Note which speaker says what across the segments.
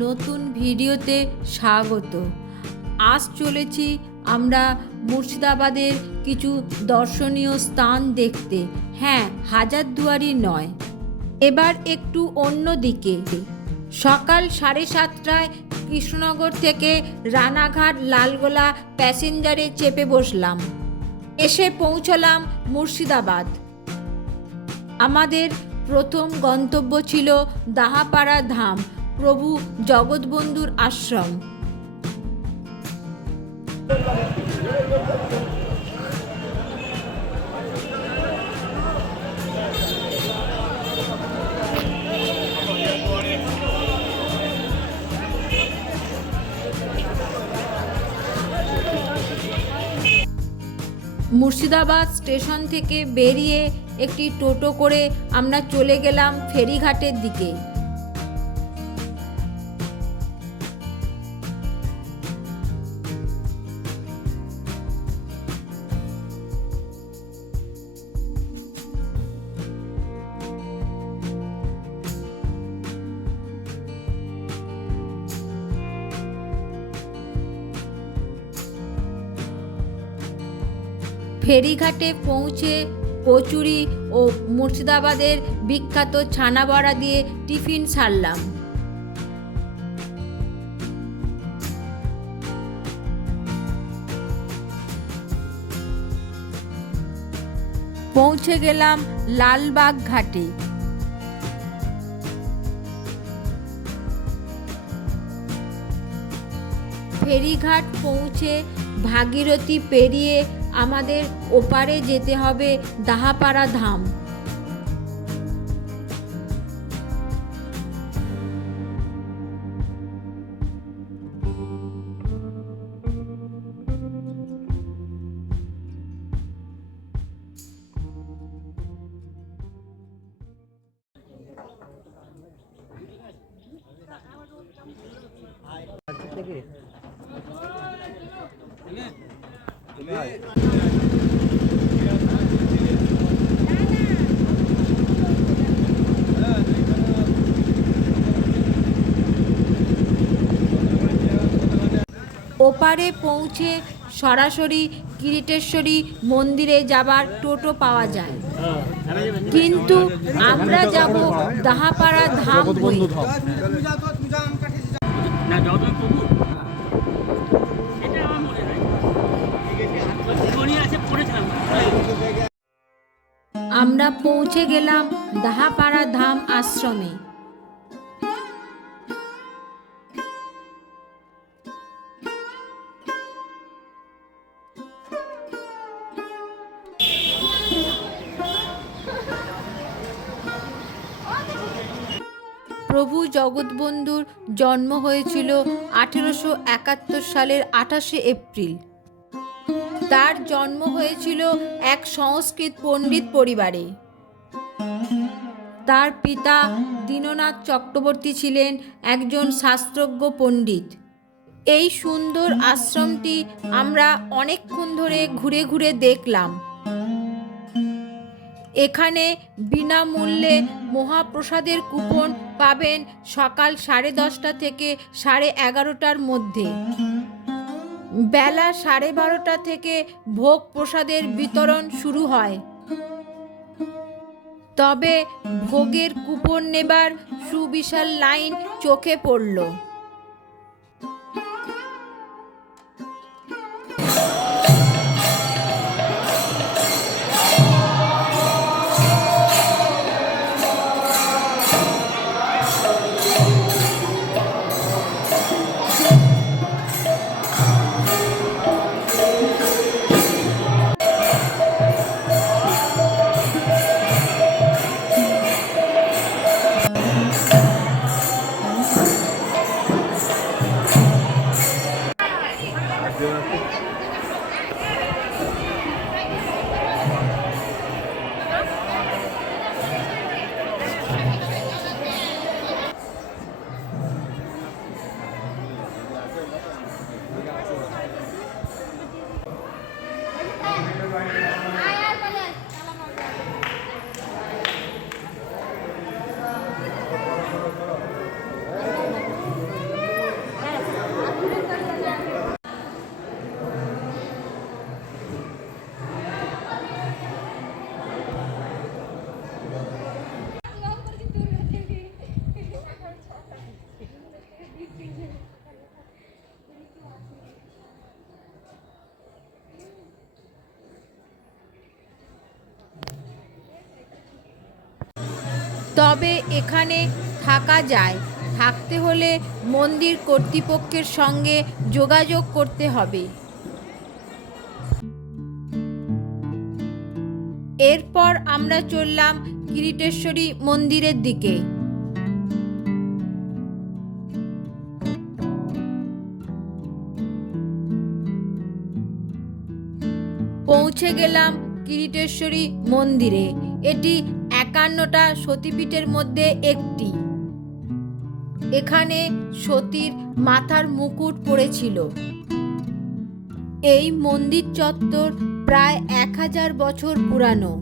Speaker 1: নতুন ভিডিওতে স্বাগত। আজ চলেছি আমরা মুর্শিদাবাদের কিছু দর্শনীয় স্থান দেখতে। হ্যাঁ হাজারদুয়ারি নয়। এবার একটু অন্য দিকে সকাল সাড়ে সাতটায় কৃষ্ণনগর থেকে রানাঘাট লালগোলা প্যাসেঞ্জারে চেপে বসলাম। এসে পৌঁছলাম মুর্শিদাবাদ। আমাদের প্রথম গন্তব্য ছিল দাহাপাড়া ধাম। প্রভু জগৎবন্ধুর আশ্রম। মুর্শিদাবাদ স্টেশন থেকে বেরিয়ে একটি টোটো করে আমরা চলে গেলাম ফেরিঘাটের দিকে। ফেরিঘাটে পৌঁছে কচুরি ও মুর্শিদাবাদের বিখ্যাত ছানা বড়া দিয়ে টিফিন সারলাম। পৌঁছে গেলাম লালবাগ ঘাটে। ফেরিঘাট পৌঁছে ভাগীরথী পেরিয়ে আমাদের ওপারে যেতে হবে দাহাপাড়া ধাম। ওপারে পৌঁছে সরাসরি কিরিটেশ্বরী মন্দিরে যাবার টোটো পাওয়া যায়। কিন্তু আমরা যাব দাহাপাড়া ধাম
Speaker 2: আমরা
Speaker 1: পৌঁছে গেলাম দাহাপাড়া ধাম আশ্রমে। প্রভু জগৎবন্ধুর জন্ম হয়েছিল আঠেরোশো একাত্তর সালের আঠাশে এপ্রিল। তার জন্ম হয়েছিল এক সংস্কৃত পণ্ডিত পরিবারে। তার পিতা দীননাথ চক্রবর্তী ছিলেন একজন শাস্ত্রজ্ঞ পণ্ডিত। এই সুন্দর আশ্রমটি আমরা অনেকক্ষণ ধরে ঘুরে ঘুরে দেখলাম। এখানে বিনামূল্যে মহাপ্রসাদের কুপন পাবেন সকাল সাড়ে দশটা থেকে সাড়ে এগারোটার মধ্যে। বেলা সাড়ে বারোটা থেকে ভোগ প্রসাদের বিতরণ শুরু হয়। তবে ভোগের কুপন নেবার সুবিশাল লাইন চোখে পড়ল। তবে এখানে থাকা যায়। থাকতে হলে মন্দির কর্তৃপক্ষের সঙ্গে যোগাযোগ করতে হবে। এরপর আমরা চললাম কিরিটেশ্বরী মন্দিরের দিকে। পৌঁছে গেলাম কিরিটেশ্বরী মন্দিরে। এটি একান্নটা সতীপীঠের মধ্যে একটি। এখানে সতীর মাথার মুকুট পড়েছিল। এই মন্দির চত্বর প্রায় এক হাজার বছর পুরানো।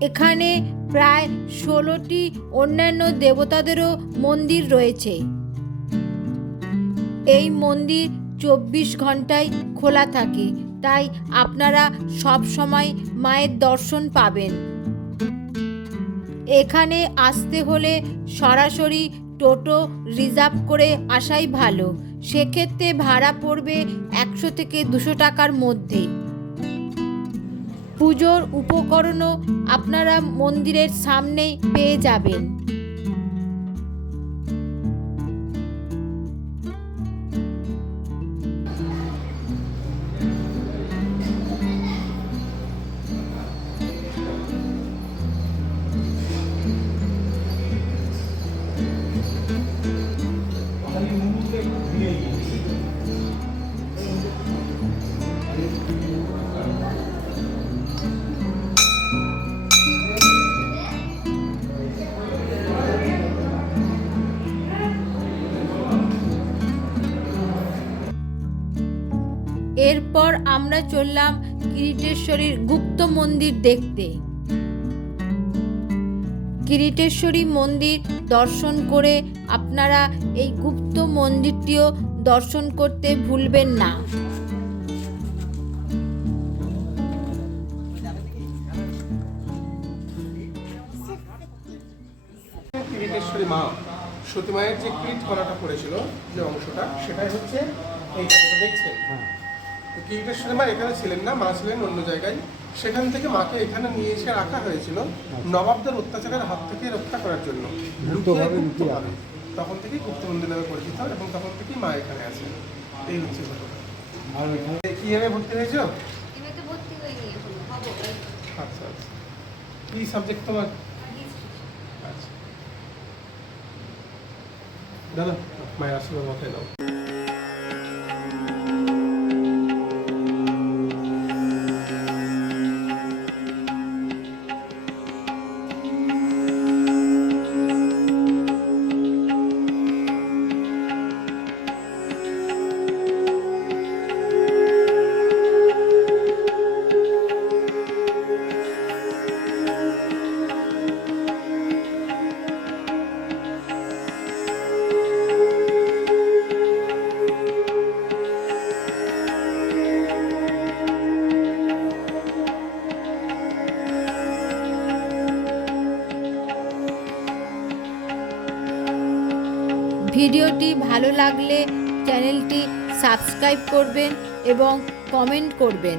Speaker 1: এখানে প্রায় ষোলোটি অন্যান্য দেবতাদেরও মন্দির রয়েছে। এই মন্দির চব্বিশ ঘন্টায় খোলা থাকে, তাই আপনারা সব সময় মায়ের দর্শন পাবেন। এখানে আসতে হলে সরাসরি টোটো রিজার্ভ করে আসাই ভালো। সেক্ষেত্রে ভাড়া পড়বে একশো থেকে দুশো টাকার মধ্যে। পুজোর উপকরণও আপনারা মন্দিরের সামনেই পেয়ে যাবেন। আমরা চললাম কিরিটেশ্বরীর গুপ্ত মন্দির দেখতে। কিরিটেশ্বরী মন্দির দর্শন করে আপনারা এই গুপ্ত মন্দিরটিও দর্শন করতে ভুলবেন না।
Speaker 3: কিরিটেশ্বরী মা সতী মায়ের যে কিরিট কলাটা পড়েছিল যে অংশটা সেটাই হচ্ছে যেটা দেখছেন? তো কিরিটেশ্বরী মা এখানে ছিলেন না মা ছিলেন অন্য জায়গায়। সেখান থেকে মাকে এখানে নিয়ে এসে রাখা হয়েছিল নবাবদের অত্যাচারের হাত থেকে রক্ষা করার জন্য। গুপ্তভাবে তখন থেকেই গুপ্ত মন্দির নামে পরিচিত এবং তখন থেকেই মা এখানে আছেন। এই হচ্ছে ঘটনা। কীভাবে ভর্তি হয়েছো?
Speaker 4: এমনিতে ভর্তি হয়নি এখনও হব।
Speaker 3: আচ্ছা আচ্ছা। কি সাবজেক্ট তোমার? আচ্ছা। দাদা মায়ের আশীর্বাদ মাথায় দাও
Speaker 1: ভিডিওটি ভালো লাগলে চ্যানেলটি সাবস্ক্রাইব করবেন এবং কমেন্ট করবেন।